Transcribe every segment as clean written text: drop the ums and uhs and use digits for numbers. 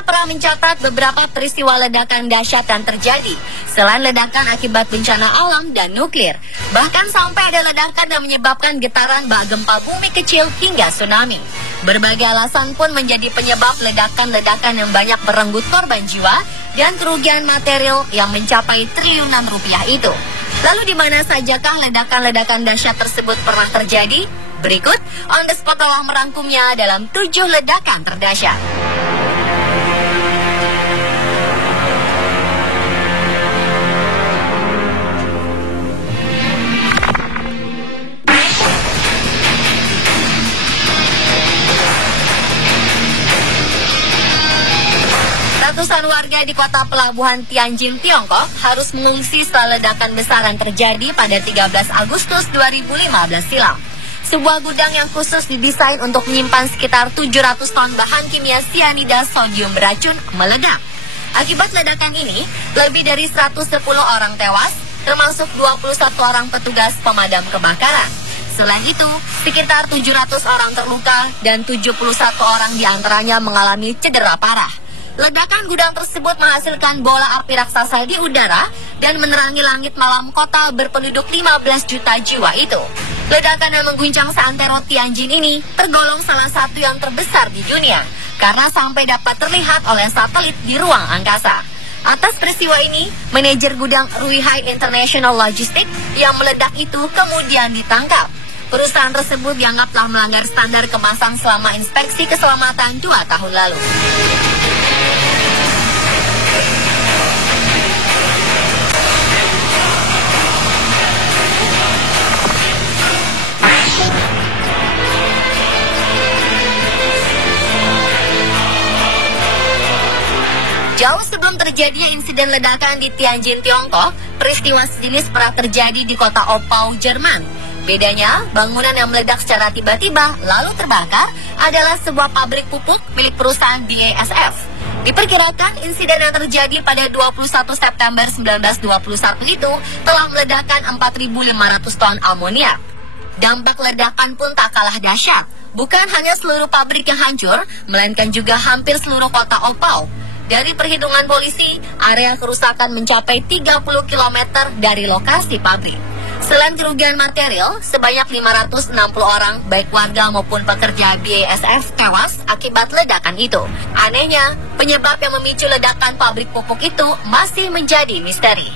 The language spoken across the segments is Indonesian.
Dunia pernah mencatat beberapa peristiwa ledakan dahsyat yang terjadi selain ledakan akibat bencana alam dan nuklir. Bahkan sampai ada ledakan yang menyebabkan getaran bak gempa bumi kecil hingga tsunami. Berbagai alasan pun menjadi penyebab ledakan-ledakan yang banyak merenggut korban jiwa dan kerugian material yang mencapai triliunan rupiah itu. Lalu di mana sajakah ledakan-ledakan dahsyat tersebut pernah terjadi? Berikut On The Spot telah merangkumnya dalam 7 ledakan terdahsyat. Ratusan warga di kota pelabuhan Tianjin, Tiongkok harus mengungsi setelah ledakan besar yang terjadi pada 13 Agustus 2015 silam. Sebuah gudang yang khusus didesain untuk menyimpan sekitar 700 ton bahan kimia sianida sodium beracun meledak. Akibat ledakan ini, lebih dari 110 orang tewas, termasuk 21 orang petugas pemadam kebakaran. Selain itu, sekitar 700 orang terluka dan 71 orang diantaranya mengalami cedera parah. Ledakan gudang tersebut menghasilkan bola api raksasa di udara dan menerangi langit malam kota berpenduduk 15 juta jiwa itu. Ledakan yang mengguncang seantero Tianjin ini tergolong salah satu yang terbesar di dunia karena sampai dapat terlihat oleh satelit di ruang angkasa. Atas peristiwa ini, manajer gudang Ruihai International Logistics yang meledak itu kemudian ditangkap. Perusahaan tersebut dianggap telah melanggar standar kemasan selama inspeksi keselamatan 2 tahun lalu. Jauh sebelum terjadinya insiden ledakan di Tianjin, Tiongkok, peristiwa sejenis pernah terjadi di kota Oppau, Jerman. Bedanya, bangunan yang meledak secara tiba-tiba lalu terbakar adalah sebuah pabrik pupuk milik perusahaan BASF. Diperkirakan insiden yang terjadi pada 21 September 1921 itu telah meledakkan 4.500 ton amoniak. Dampak ledakan pun tak kalah dahsyat. Bukan hanya seluruh pabrik yang hancur, melainkan juga hampir seluruh kota Oppau. Dari perhitungan polisi, area kerusakan mencapai 30 km dari lokasi pabrik. Selain kerugian material, sebanyak 560 orang, baik warga maupun pekerja BASF tewas akibat ledakan itu. Anehnya, penyebab yang memicu ledakan pabrik pupuk itu masih menjadi misteri.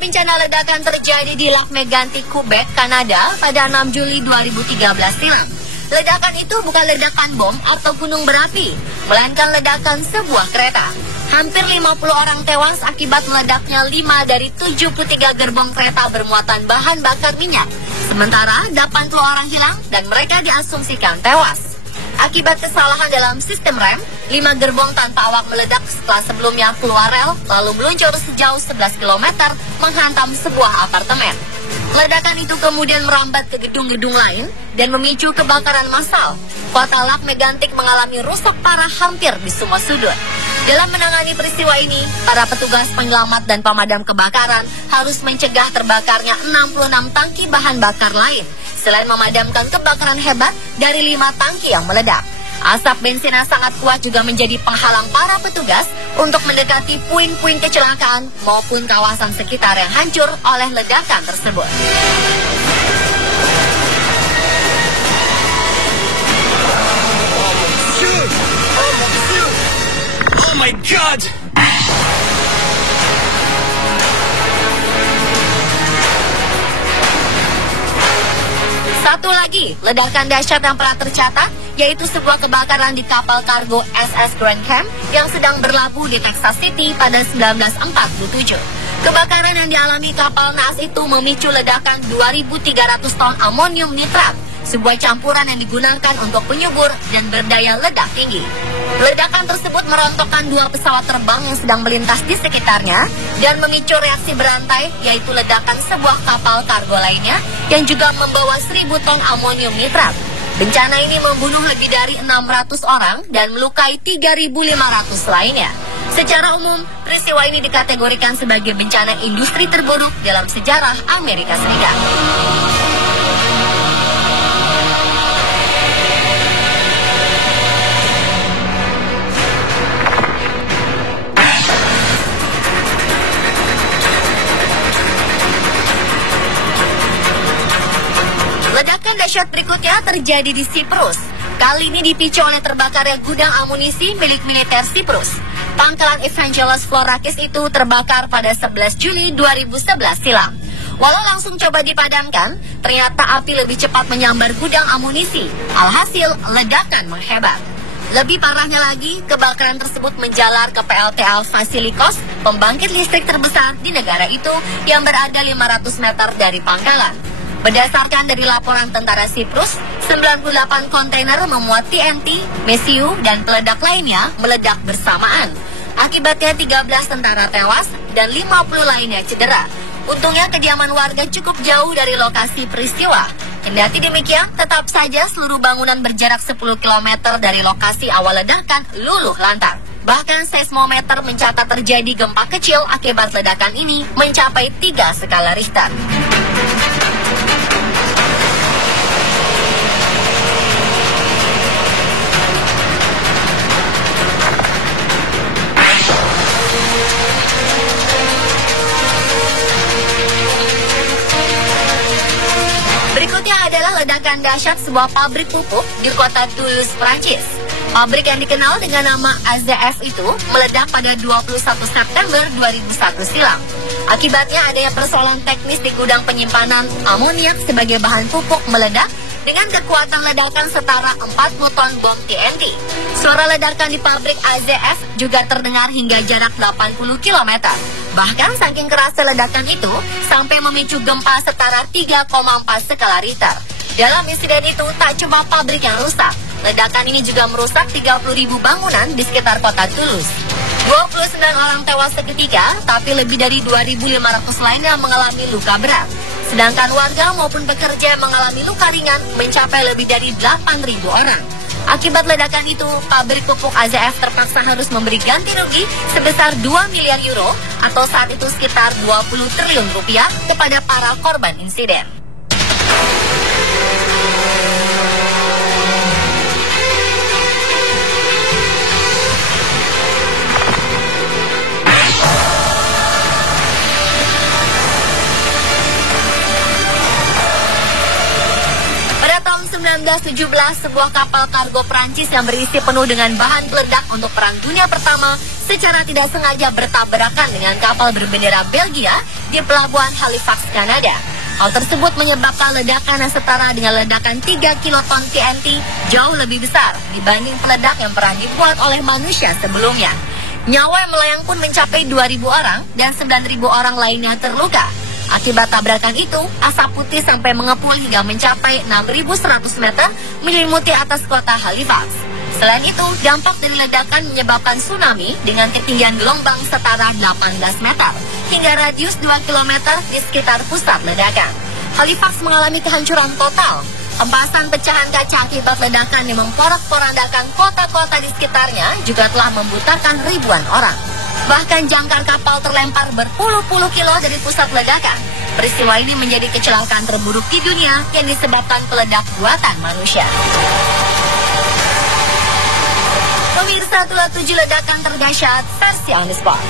Bencana ledakan terjadi di Lac Mégantic, Quebec, Kanada pada 6 Juli 2013 silam. Ledakan itu bukan ledakan bom atau gunung berapi, melainkan ledakan sebuah kereta. Hampir 50 orang tewas akibat meledaknya 5 dari 73 gerbong kereta bermuatan bahan bakar minyak. Sementara 80 orang hilang dan mereka diasumsikan tewas. Akibat kesalahan dalam sistem rem, 5 gerbong tanpa awak meledak setelah sebelumnya keluar rel, lalu meluncur sejauh 11 km menghantam sebuah apartemen. Ledakan itu kemudian merambat ke gedung-gedung lain dan memicu kebakaran massal. Kota Lac Mégantic mengalami rusak parah hampir di semua sudut. Dalam menangani peristiwa ini, para petugas penyelamat dan pemadam kebakaran harus mencegah terbakarnya 66 tangki bahan bakar lain, selain memadamkan kebakaran hebat dari 5 tangki yang meledak. Asap bensin yang sangat kuat juga menjadi penghalang para petugas untuk mendekati puing-puing kecelakaan maupun kawasan sekitar yang hancur oleh ledakan tersebut. Oh my God! Satu lagi, ledakan dahsyat yang pernah tercatat, yaitu sebuah kebakaran di kapal kargo SS Grand Camp yang sedang berlabuh di Texas City pada 1947. Kebakaran yang dialami kapal naas itu memicu ledakan 2.300 ton amonium nitrat, sebuah campuran yang digunakan untuk penyubur dan berdaya ledak tinggi. Ledakan tersebut merontokkan 2 pesawat terbang yang sedang melintas di sekitarnya dan memicu reaksi berantai, yaitu ledakan sebuah kapal kargo lainnya yang juga membawa 1.000 ton amonium nitrat. Bencana ini membunuh lebih dari 600 orang dan melukai 3.500 lainnya. Secara umum, peristiwa ini dikategorikan sebagai bencana industri terburuk dalam sejarah Amerika Serikat. Ledakan dahsyat berikutnya terjadi di Siprus. Kali ini dipicu oleh terbakarnya gudang amunisi milik militer Siprus. Pangkalan Evangelos Florakis itu terbakar pada 11 Juli 2011 silam. Walau langsung coba dipadamkan, ternyata api lebih cepat menyambar gudang amunisi. Alhasil, ledakan menghebat. Lebih parahnya lagi, kebakaran tersebut menjalar ke PLTA Vasilikos, pembangkit listrik terbesar di negara itu yang berada 500 meter dari pangkalan. Berdasarkan dari laporan tentara Siprus, 98 kontainer memuat TNT, mesiu, dan peledak lainnya meledak bersamaan. Akibatnya 13 tentara tewas dan 50 lainnya cedera. Untungnya kediaman warga cukup jauh dari lokasi peristiwa. Kendati demikian, tetap saja seluruh bangunan berjarak 10 km dari lokasi awal ledakan luluh lantang. Bahkan seismometer mencatat terjadi gempa kecil akibat ledakan ini mencapai 3 skala Richter. Berikutnya adalah ledakan dahsyat sebuah pabrik pupuk di kota Toulouse, Prancis. Pabrik yang dikenal dengan nama AZF itu meledak pada 21 September 2001 silam. Akibatnya adanya persoalan teknis di gudang penyimpanan amoniak sebagai bahan pupuk meledak dengan kekuatan ledakan setara 40 ton bom TNT. Suara ledakan di pabrik AZF juga terdengar hingga jarak 80 km. Bahkan saking kerasnya ledakan itu sampai memicu gempa setara 3,4 skala Richter. Dalam insiden itu tak cuma pabrik yang rusak, ledakan ini juga merusak 30.000 bangunan di sekitar kota Toulouse. 29 orang tewas seketika, tapi lebih dari 2.500 lainnya mengalami luka berat. Sedangkan warga maupun pekerja yang mengalami luka ringan mencapai lebih dari 8.000 orang. Akibat ledakan itu, pabrik pupuk AZF terpaksa harus memberi ganti rugi sebesar 2 miliar euro atau saat itu sekitar 20 triliun rupiah kepada para korban insiden. Pada tahun 1917, sebuah kapal kargo Prancis yang berisi penuh dengan bahan peledak untuk Perang Dunia Pertama secara tidak sengaja bertabrakan dengan kapal berbendera Belgia di pelabuhan Halifax, Kanada. Hal tersebut menyebabkan ledakan yang setara dengan ledakan 3 kiloton TNT jauh lebih besar dibanding peledak yang pernah dibuat oleh manusia sebelumnya. Nyawa yang melayang pun mencapai 2.000 orang dan 9.000 orang lainnya terluka. Akibat tabrakan itu, asap putih sampai mengepul hingga mencapai 6.100 meter menyelimuti atas kota Halifax. Selain itu, dampak dari ledakan menyebabkan tsunami dengan ketinggian gelombang setara 18 meter hingga radius 2 km di sekitar pusat ledakan. Halifax mengalami kehancuran total. Hempasan pecahan kaca akibat ledakan yang memporak-porandakan kota-kota di sekitarnya juga telah membutakan ribuan orang. Bahkan jangkar kapal terlempar berpuluh-puluh kilo dari pusat ledakan. Peristiwa ini menjadi kecelakaan terburuk di dunia yang disebabkan peledak buatan manusia. Pemirsa, itulah 7 ledakan terdahsyat versi On The Spot.